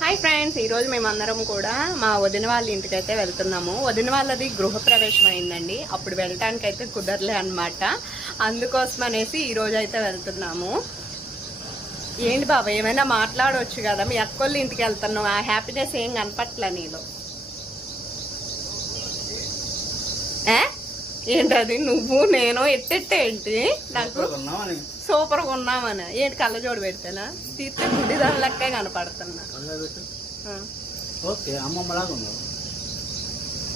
Hi friends ఈరోజు మేమందరం కూడా మా వదిన వాళ్ళ ఇంటికి అయితే వెళ్తున్నాము. వదిన వాళ్ళది గృహప్రవేశం అయిందండి అప్పుడు వెళ్ళటానికి అయితే కుదరలే అనమాట అందుకోసం అనేసి ఈరోజు అయితే వెళ్తున్నాము. ఏంటి బాబా ఏమైనా మాట్లాడవచ్చు కదా? మీ అక్కోళ్ళ ఇంటికి వెళ్తున్నావు? ఆ హ్యాపీనెస్ ఏం కనపట్లే నీలో ఏ? ఏంటది? నువ్వు నేను ఎట్టెట్టే ఏంటి? నాకు సూపర్గా ఉన్నామని ఏంటి కళ్ళజోడు పెడితేనా? తీర్తే గుడ్డిదాని లెక్క కనపడుతున్నా.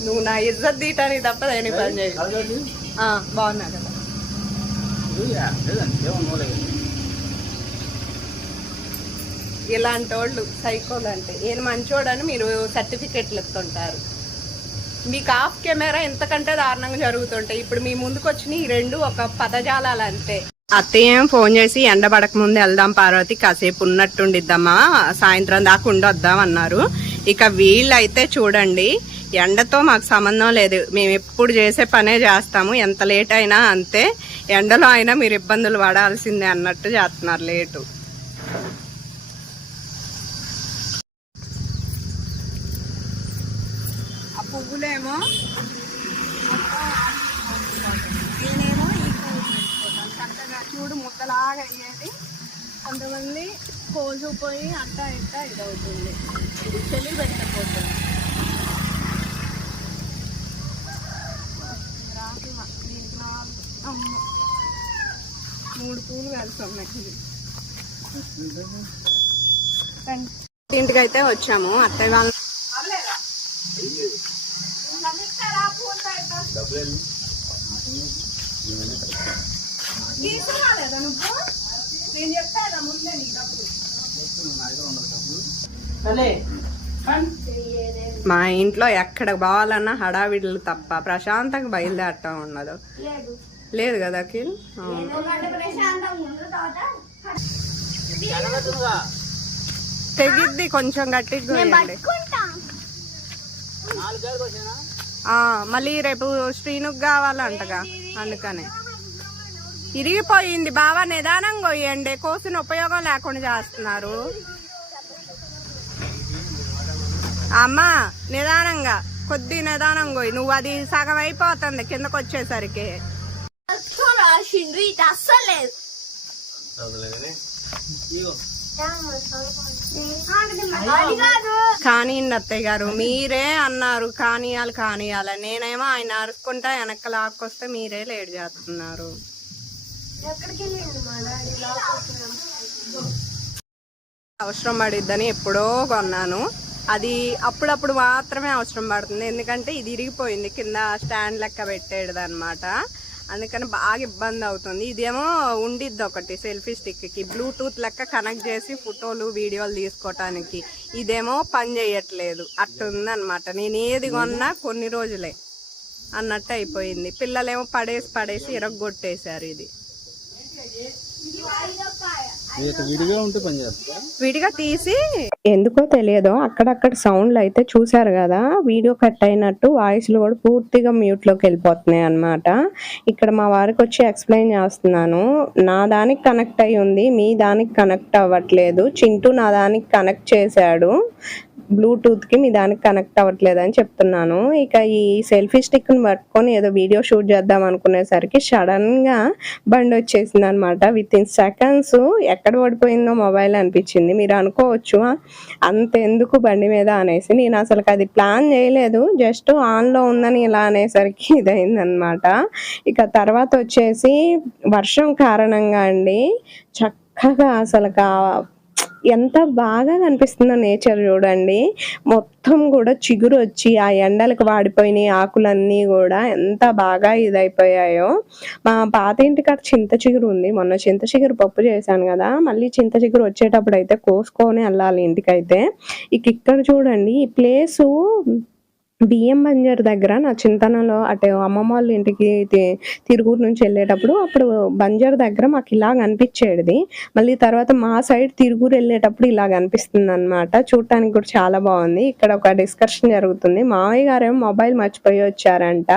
నువ్వు నా ఇజ్జత్ తీయటానికి తప్ప దేని పని ఆ, బాగున్నా కదా. ఇలాంటి వాళ్ళు సైకోలు అంటే ఈయన మంచోడని మీరు సర్టిఫికెట్లు ఎత్తుంటారు మీకు ఆఫ్ కెమెరా ఎంతకంటే దారుణంగా జరుగుతుంటాయి ఇప్పుడు మీ ముందుకు వచ్చిన ఈ రెండు ఒక పదజాలాలు అంతే. అత్తయ్యం ఫోన్ చేసి ఎండబడక ముందు వెళ్దాం పార్వతి కాసేపు ఉన్నట్టుండిద్దామా సాయంత్రం దాకా ఉండొద్దాం అన్నారు. ఇక వీళ్ళైతే చూడండి ఎండతో మాకు సంబంధం లేదు. మేము ఎప్పుడు చేసే పనే చేస్తాము ఎంత లేట్ అయినా అంతే. ఎండలో అయినా మీరు ఇబ్బందులు పడాల్సిందే అన్నట్టు చేస్తున్నారు లేటు ఆ పువ్వులేమో నేనేమో ఈ పువ్వు పెట్టుకుంటాను. చక్కగా చూడు ముద్దలాగా అయ్యేది. కొంతమంది కోజు పోయి అట్ట ఇట్ట ఇది అవుతుంది ఇది చెల్లి పెట్టకపోతుంది. అమ్మ. మూడు పూలు కలిసి ఇంటికైతే వచ్చాము. అత్తయ్య వాళ్ళ తీసుకురాలేదా నువ్వు నేను చెప్పాదా ముందే నీకు డబ్బులు మా ఇంట్లో ఎక్కడికి పోవాలన్నా హడావిడులు తప్ప ప్రశాంతంగా బయలుదేరటం ఉండదు లేదు. కదా అఖిల్. తెగిద్ది కొంచెం గట్టిగా మళ్ళీ రేపు శ్రీనుకు కావాలంటగా అందుకనే. ఇరిగిపోయింది బావా నిదానం కొయ్యండి కోసిన ఉపయోగం లేకుండా చేస్తున్నారు. అమ్మా నిదానంగా కొద్ది నిదానం కొయ్యి నువ్వు అది సగం అయిపోతుంది కిందకు వచ్చేసరికి. అస్సలేదు కానీ అత్తయ్య గారు మీరే అన్నారు కానియాలి కానియాలి నేనేమో ఆయన అరుచుకుంటా వెనక్కి లాక్కొస్తే మీరే లేట్ చేస్తున్నారు. అవసరం పడిద్దని ఎప్పుడో కొన్నాను. అది అప్పుడప్పుడు మాత్రమే అవసరం పడుతుంది. ఎందుకంటే ఇది ఇరిగిపోయింది. కింద స్టాండ్ లెక్క పెట్టేది అనమాట అందుకని బాగా ఇబ్బంది అవుతుంది. ఇదేమో ఉండిద్ది ఒకటి సెల్ఫీ స్టిక్కి. బ్లూటూత్ లెక్క కనెక్ట్ చేసి ఫోటోలు వీడియోలు తీసుకోవటానికి ఇదేమో పని చేయట్లేదు. అట్టుందనమాట నేను ఏది కొన్నా కొన్ని రోజులే. అన్నట్టు అయిపోయింది. పిల్లలేమో పడేసి పడేసి ఇరగొట్టేశారు ఇది ఇది. విడిగా తీసి ఎందుకో తెలియదు. అక్కడక్కడ సౌండ్లు అయితే చూసారు కదా. వీడియో కట్ అయినట్టు వాయిస్లు కూడా పూర్తిగా మ్యూట్లోకి వెళ్ళిపోతున్నాయి అన్నమాట. ఇక్కడ మా వారికి వచ్చి ఎక్స్ప్లెయిన్ చేస్తున్నాను. నా దానికి కనెక్ట్ అయి ఉంది. మీ దానికి కనెక్ట్ అవ్వట్లేదు. చింటూ నా దానికి కనెక్ట్ చేశాడు. బ్లూటూత్కి మీ దానికి కనెక్ట్ అవ్వట్లేదు అని చెప్తున్నాను. ఇక ఈ సెల్ఫీ స్టిక్ని పట్టుకొని ఏదో వీడియో షూట్ చేద్దాం అనుకునేసరికి సడన్గా బండి వచ్చేసింది అనమాట విత్ ఇన్ సెకండ్స్ ఎక్కడ పడిపోయిందో మొబైల్ అనిపించింది. మీరు అనుకోవచ్చు అంతెందుకు అంత ఎందుకు బండి మీద అనేసి నేను అసలు అది ప్లాన్ చేయలేదు. జస్ట్ ఆన్లో ఉందని ఇలా అనేసరికి ఇదైందనమాట. ఇక తర్వాత వచ్చేసి వర్షం కారణంగా అండి చక్కగా అసలు కా ఎంత బాగా కనిపిస్తుందో నేచర్ చూడండి. మొత్తం కూడా చిగురు వచ్చి ఆ ఎండలకు వాడిపోయిన ఆకులన్నీ కూడా ఎంత బాగా ఇదైపోయాయో. మా పాత ఇంటికాడ చింత చిగురు ఉంది. మొన్న చింత చిగురు పప్పు చేశాను కదా. మళ్ళీ చింత చిగురు వచ్చేటప్పుడు అయితే కోసుకొని వెళ్ళాలి ఇంటికైతే. ఇక ఇక్కడ చూడండి ఈ ప్లేసు బియ్యం బంజర్ దగ్గర నా చింతనలో అటు అమ్మమ్మ వాళ్ళ ఇంటికి తి- తిరుగురు నుంచి వెళ్ళేటప్పుడు అప్పుడు బంజర్ దగ్గర మాకు ఇలాగ అనిపించేది మళ్ళీ తర్వాత మా సైడ్ తిరుగురు వెళ్ళేటప్పుడు ఇలాగ అనిపిస్తుంది అనమాట చూడటానికి కూడా చాలా బాగుంది. ఇక్కడ ఒక డిస్కషన్ జరుగుతుంది. మావయ్య గారేమో మొబైల్ మర్చిపోయి వచ్చారంట.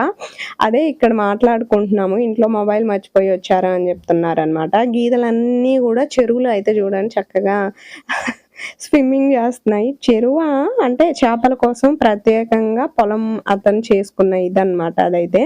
అదే ఇక్కడ మాట్లాడుకుంటున్నాము. ఇంట్లో మొబైల్ మర్చిపోయి వచ్చారా అని చెప్తున్నారు అనమాట గీతలన్నీ కూడా చెరువులు అయితే చూడండి చక్కగా స్విమ్మింగ్ చేస్తున్నాయి. చెరువ? అంటే చేపల కోసం ప్రత్యేకంగా పొలం అతను చేసుకున్న ఇదనమాట అదైతే.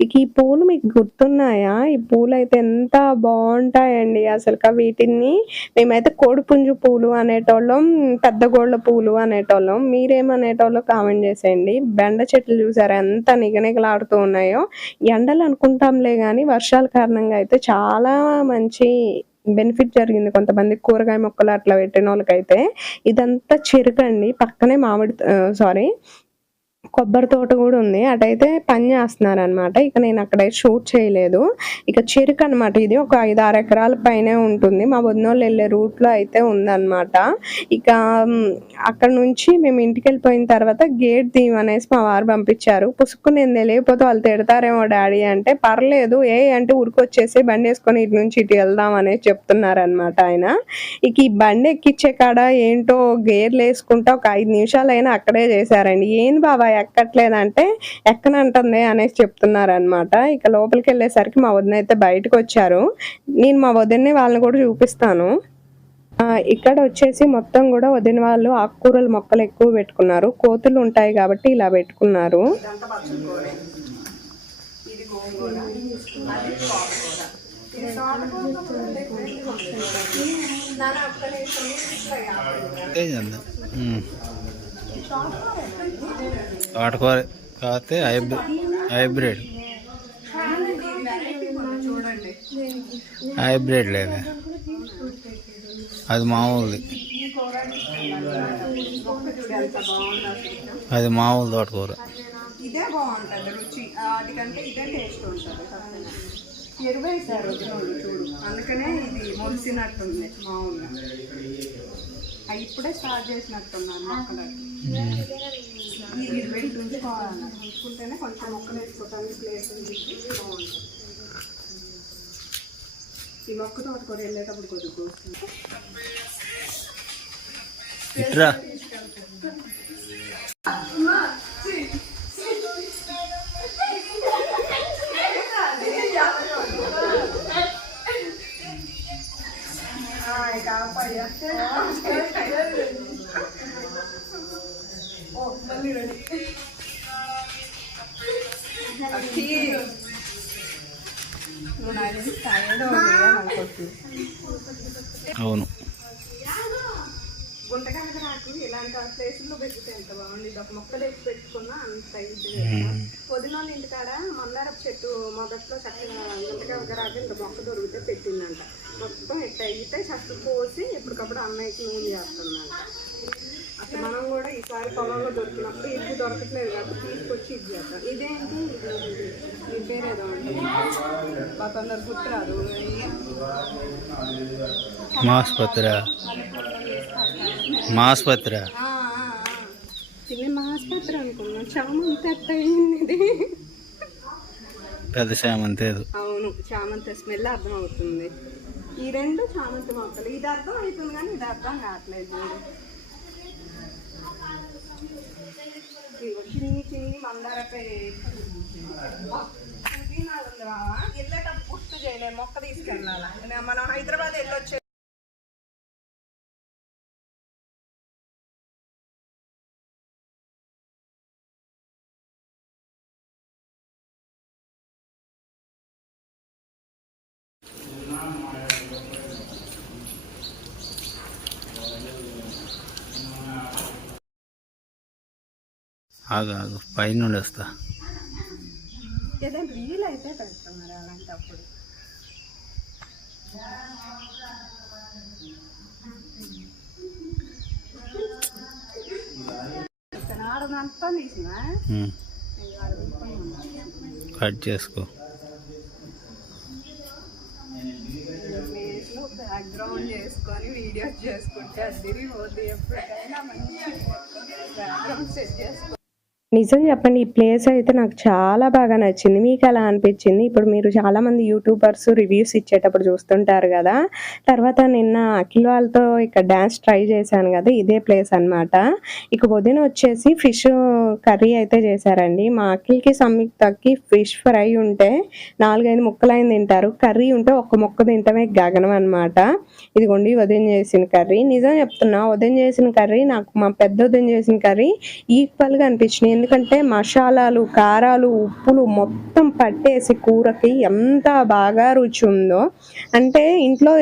ఇక ఈ పూలు మీకు గుర్తున్నాయా? ఈ పూలు అయితే ఎంత బాగుంటాయండి అసలు వీటిని మేమైతే కోడిపుంజు పూలు అనేటోళ్ళం పెద్ద గోళ్ళ పూలు అనేటోళ్ళం. మీరేమనేటోళ్ళో కామెంట్ చేసేయండి. బెండ చెట్లు చూసారా? ఎంత నిగనిగలాడుతూ ఉన్నాయో. ఎండలు అనుకుంటాంలే కానీ వర్షాల కారణంగా అయితే చాలా మంచి బెనిఫిట్ జరిగింది. కొంతమంది కూరగాయ మొక్కలు అట్లా పెట్టిన వాళ్ళకైతే ఇదంతా చెరుకండి. పక్కనే మామిడి సారీ కొబ్బరి తోట కూడా ఉంది. అటైతే పని చేస్తున్నారు అనమాట ఇక నేను అక్కడైతే షూట్ చేయలేదు. ఇక చెరుకు అనమాట ఇది ఒక ఐదు ఆరు ఎకరాల పైనే ఉంటుంది. మా వదినోళ్ళు వెళ్ళే రూట్లో అయితే ఉందన్నమాట. ఇక అక్కడ నుంచి మేము ఇంటికి వెళ్ళిపోయిన తర్వాత గేట్ తీయమనేసి మా వారు పంపించారు. పుసుక్కు నేను తెలియకపోతే వాళ్ళు తిడతారేమో డాడీ అంటే పర్లేదు ఏ అంటే ఉరికొచ్చేసి బండి వేసుకొని ఇటు నుంచి ఇటు వెళ్దాం అనేసి చెప్తున్నారనమాట ఆయన. ఇక ఈ బండి ఎక్కిచ్చే కాడ ఏంటో గేర్లు వేసుకుంటా ఒక ఐదు నిమిషాలు అయినా అక్కడే చేశారండి. ఏంది బాబా ఎక్కట్లేదంటే ఎక్కనంటుంది అనేసి చెప్తున్నారు అనమాట ఇక లోపలికి వెళ్ళేసరికి మా వదిన అయితే బయటకు వచ్చారు. నేను మా వదిన్ని వాళ్ళని కూడా చూపిస్తాను. ఇక్కడ వచ్చేసి మొత్తం కూడా వదిన వాళ్ళు ఆకుకూరల మొక్కలు ఎక్కువ పెట్టుకున్నారు. కోతులు ఉంటాయి కాబట్టి ఇలా పెట్టుకున్నారు. అదే చేద్దాం ఉమ్. కాకపోతే హైబ్రిడ్. హైబ్రిడ్ హైబ్రిడ్ లేదా. అది మామూలుది. అది మామూలు తోటకూర. ఇదే బాగుంటుంది రుచి. వాటికంటే ఇదే టేస్ట్ ఉంటుంది ఎరువేశారు చూడు. అందుకనే ఇది మొలిసినట్టుంది మామూలుగా. ఇప్పుడే స్టార్ట్ చేసినట్టున్నాను ఇది వెయిట్ ఉంచుకోవాలి ఉంచుకుంటేనే కొంచెం మొక్కలు వేసుకోవటానికి ప్లేస్ ఉంది బాగుంటుంది ఈ మొక్కతో తోట వెళ్ళేటప్పుడు కొద్దిగా ఇట్రా. గుంటకనక నాకు ఇలాంటి ప్లేసుల్లో పెట్టుకుంటే ఎంత బాగుంది ఒక మొక్కలు వేసి పెట్టుకున్నా అంత ఇది ఉమ్. పొదినోళ్ళ ఇంటికాడ మందారపు చెట్టు మొదట్లో చక్కగా గుంటకనక రాక ఇంత మొక్క దొరికితే పెట్టిందంట. మొత్తం ఇట్ట అయితే చక్క పోసి ఎప్పటికప్పుడు అన్నయ్యకి నూనె చేస్తుందంట. అసలు మనం కూడా ఈసారి పొలంలో దొరికినప్పుడు ఎక్కువ దొరకట్లేదు కాబట్టి తీసుకొచ్చి ఇది చేద్దాం. ఇదేంటి? ఇది మీ పేరు ఏదో అంటే మా తొందర గుర్తురాదు. మాస్పత్ర. మాస్పత్ర ఇది మా ఆసుపత్రి అనుకున్నాం చామంతి అయింది ఇది పెద్ద శామంతేదు అవును చామంతి స్మెల్ అర్థం అవుతుంది ఈ రెండు చామంతి మొక్కలు ఇది అర్థం అవుతుంది కానీ ఇది అర్థం కావట్లేదు చిన్ని చిన్ని మందారపై వెళ్ళేటప్పుడు పుట్టు చేయలే మొక్క తీసుకెళ్ళాలి మనం హైదరాబాద్ వెళ్ళొచ్చే ఆగు ఆగు. పైనుండి వస్తా ఏదైనా రీల్ అయితే పెడతాం మరి అలాంటప్పుడు ఆడదంతా తీసినా ఉమ్. కట్ చేసుకో ప్లేస్లో బ్యాక్గ్రౌండ్ చేసుకొని వీడియోస్ చేసుకుంటే అది పోతే ఎప్పటికైనా మంచి బ్యాక్గ్రౌండ్ సెట్ చేసుకో నిజం చెప్పండి ఈ ప్లేస్ అయితే నాకు చాలా బాగా నచ్చింది. మీకు ఎలా అనిపించింది? ఇప్పుడు మీరు చాలా మంది యూట్యూబర్స్ రివ్యూస్ ఇచ్చేటప్పుడు చూస్తుంటారు కదా. తర్వాత నిన్న అఖిల్ వాళ్ళతో ఇక్కడ డ్యాన్స్ ట్రై చేశాను కదా ఇదే ప్లేస్ అన్నమాట. ఇక వదిన వచ్చేసి ఫిష్ కర్రీ అయితే చేశారండి. మా అఖిల్కి సంయుక్తకి ఫిష్ ఫ్రై ఉంటే నాలుగైదు ముక్కలైన తింటారు. కర్రీ ఉంటే ఒక్క ముక్క తింటమే గగనం అనమాట ఇదిగోండి ఉదయం చేసిన కర్రీ. నిజం చెప్తున్నా ఉదయం చేసిన కర్రీ నాకు మా పెద్ద ఉదయం చేసిన కర్రీ ఈక్వల్గా అనిపించింది ఎందుకంటే మసాలాలు కారాలు ఉప్పులు మొత్తం పట్టేసి కూరకి ఎంత బాగా రుచి ఉందో. అంటే ఇంట్లో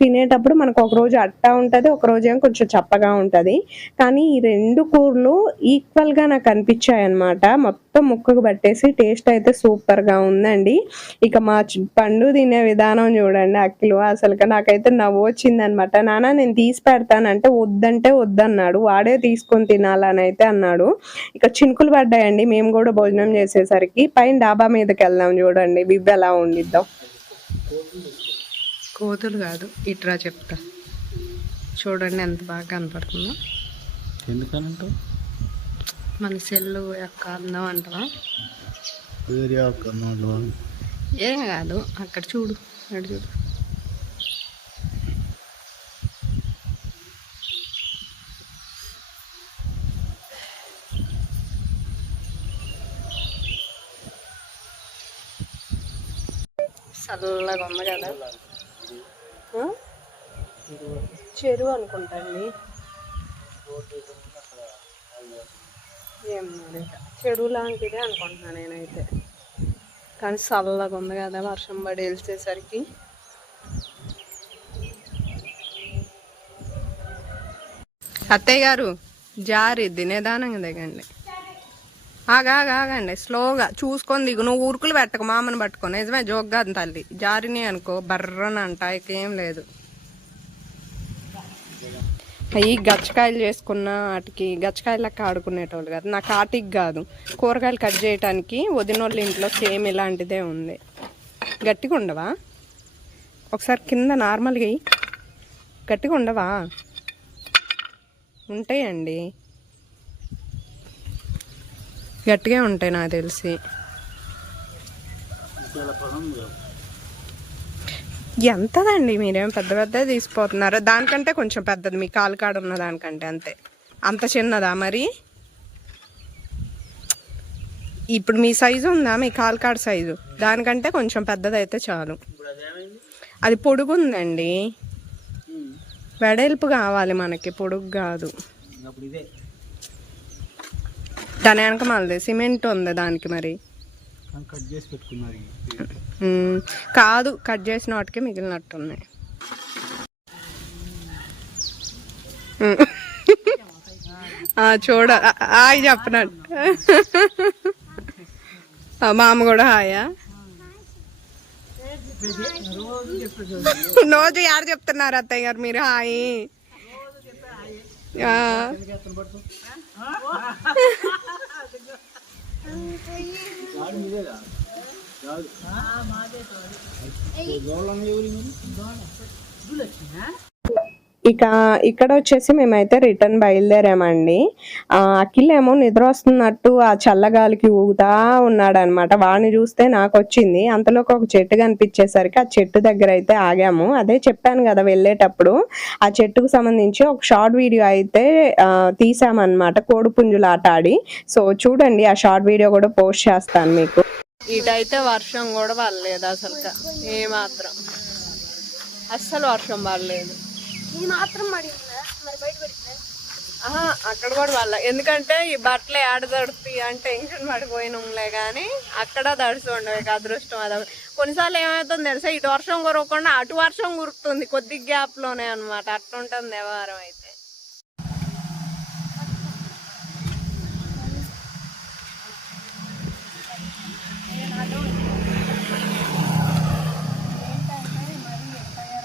తినేటప్పుడు మనకు ఒక రోజు అట్టా ఉంటుంది ఒక రోజు ఏమో కొంచెం చప్పగా ఉంటుంది. కానీ ఈ రెండు కూరలు ఈక్వల్గా నాకు అనిపించాయి అనమాట మొత్తం ముక్కకు పట్టేసి టేస్ట్ అయితే సూపర్గా ఉందండి. ఇక మా పండు తినే విధానం చూడండి అక్కిలు అసలు నాకైతే నవ్వు వచ్చింది అనమాట నాన్న నేను తీసి పెడతానంటే వద్దంటే వద్దన్నాడు. వాడే తీసుకొని తినాలని అయితే అన్నాడు. ఇక చినుకులు పడ్డాయండి. మేము కూడా భోజనం చేసేసరికి పైన డాబా మీదకి వెళ్దాం చూడండి. బిబ్బ ఎలా ఉండిద్దాం. కోతులు కాదు ఇట్రా చెప్తా. చూడండి ఎంత బాగా కనపడుతుందో. ఎందుకనంటావు మన సెల్లు యొక్క అందం అంటావా? ఏం కాదు అక్కడ చూడు అక్కడ చూడు. చల్లగా ఉంది కదా. చెరువు అనుకుంటాండి. ఏం చెరువు లాంటిదే అనుకుంటున్నా నేనైతే. కానీ చల్లగా ఉంది కదా వర్షం పడి వెళ్తేసరికి అత్తయ్య గారు జారిద్ది నిదానంగా దిగండి. ఆగా ఆగండి. స్లోగా చూసుకొని దిగు నువ్వు ఊరుకులు పెట్టకు. మామని పట్టుకో. నిజమే జోక్ కాదు తల్లి. జారిని అనుకో. బర్రని అంట. ఇకేం లేదు. అవి గచ్చకాయలు చేసుకున్న వాటికి గచ్చకాయలు లెక్క ఆడుకునేటోళ్ళు కాదు. నాకు ఆటికి కాదు. కూరగాయలు కట్ చేయడానికి వదినోళ్ళ ఇంట్లో సేమ్ ఇలాంటిదే ఉంది. గట్టిగా ఉండవా? ఒకసారి కింద నార్మల్గా గట్టిగా ఉండవా? ఉంటాయండి. గట్టిగా ఉంటాయి నాకు తెలిసి. ఎంతదండి మీరేం పెద్ద పెద్ద తీసిపోతున్నారు? దానికంటే కొంచెం పెద్దది మీ కాలు కాడ ఉన్న దానికంటే అంతే. అంత చిన్నదా మరి? ఇప్పుడు మీ సైజు ఉందా? మీ కాలు కాడ సైజు. దానికంటే కొంచెం పెద్దదైతే చాలు. అది పొడుగుందండి. వెడల్పు కావాలి మనకి పొడుగు కాదు. ఇదే దాని వెనక మళ్ళీ సిమెంట్ ఉంది దానికి మరి. కట్ చేసి పెట్టుకున్నారు మ్మ్. కాదు కట్ చేసిన వాటికి మిగిలినట్టున్నాయి. మ్మ్. ఆ, చూడ హాయ్ చెప్పనట్టు. ఆ, మా అమ్మ కూడా హాయా రోజు యారు చెప్తున్నారు అత్తయ్య గారు మీరు హాయ్? ఆ. ఇక ఇక్కడ వచ్చేసి మేమైతే రిటర్న్ బయలుదేరామండి. అఖిల్ ఏమో నిద్ర వస్తున్నట్టు ఆ చల్లగాలికి ఊగుతా ఉన్నాడు అనమాట వాడిని చూస్తే నాకు వచ్చింది. అంతలోకి ఒక చెట్టు కనిపించేసరికి ఆ చెట్టు దగ్గర అయితే ఆగాము. అదే చెప్పాను కదా వెళ్ళేటప్పుడు. ఆ చెట్టుకు సంబంధించి ఒక షార్ట్ వీడియో అయితే తీసామన్నమాట. కోడిపుంజులు ఆట ఆడి. సో చూడండి ఆ షార్ట్ వీడియో కూడా పోస్ట్ చేస్తాను మీకు. ఇటైతే వర్షం కూడా పడలేదు అసలు ఏ మాత్రం అస్సలు వర్షం పడలేదు. ఇది మాత్రం మరి బయట ఆహా అక్కడ కూడా వాళ్ళ. ఎందుకంటే ఈ బట్టలు ఏడ తడుస్తాయి అని టెన్షన్ పడిపోయినాంలే కానీ అక్కడ తడిసి ఉండవు అదృష్టం అది కొన్నిసార్లు ఏమవుతుంది తెలుసా? ఇటు వర్షం కురవకుండా అటు వర్షం కురుతుంది కొద్ది గ్యాప్లోనే అనమాట అట్లుంటుంది వ్యవహారం అయితే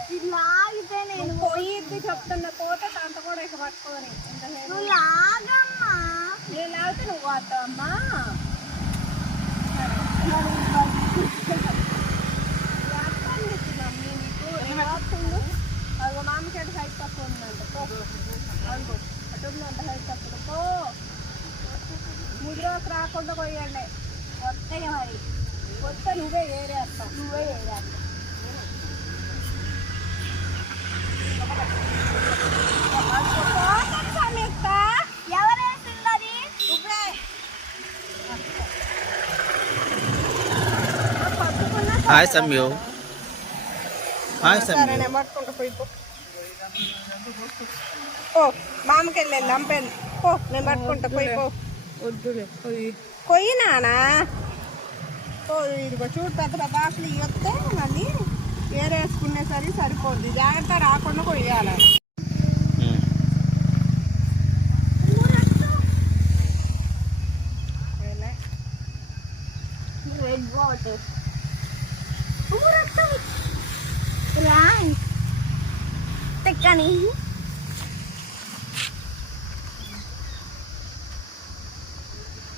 ఇది లాగితే నేను పోయిద్ది చెప్తున్న పోతే అంత కూడా ఇక పట్టుకోని నువ్వు లాగమ్మా. నేను నువ్వు పోతావమ్మా మామిడి చెట్టు హైట్ తక్కువ ఉందంట పో. అనుకో. అటు ఉందంట హైట్ తక్కువ పో. ముద్రకు రాకుండా కొయ్యండి వస్తాయి మరి. వస్తే నువ్వే ఏరేస్తావు నువ్వే ఏరేస్తావు ఎవరేస్తున్నది నువ్వే హాయ్ సమ్యు హాయ్ సమ్యు ఓ మామకి వెళ్ళి లంపేది పో నేను పట్టుకుంటా పోయి పో. వద్దులే పోయి. కొయ్యి నానా? ఓ ఇదిగో చూడు పెద్ద పెద్ద ఆకులు ఇవ్వస్తే మళ్ళీ ఏరేసుకునేసరి సరిపోద్ది. జాగ్రత్త రాకుండా కొయ్యాలి. రెడ్ వాటర్ రాయ్. తెక్కని.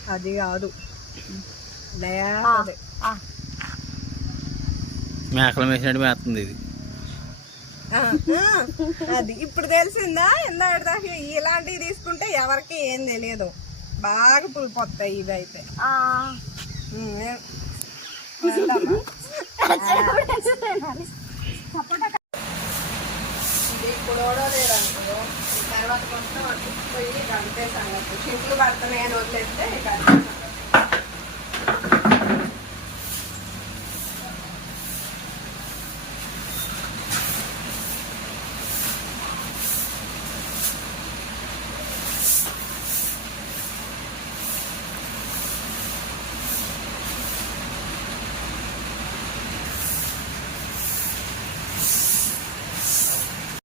అది కాదు. లేకపోతే మేకలు వేసినట్టు మేస్తుంది ఇది. ఆ, ఆ, అది ఇప్పుడు తెలిసిందా? దాకా ఇలాంటివి తీసుకుంటే ఎవరికి ఏం తెలియదు. బాగా పులుపు వస్తాయి ఇవి అయితే. ఉమ్, ఏ- వెళ్దామా? ఇది ఇప్పుడు ఓడలేదనుకో తర్వాత మొత్తం అటు పోయి ఇక అంతే సంగతి. చింపులు పడుతున్నాయని వదిలేస్తే.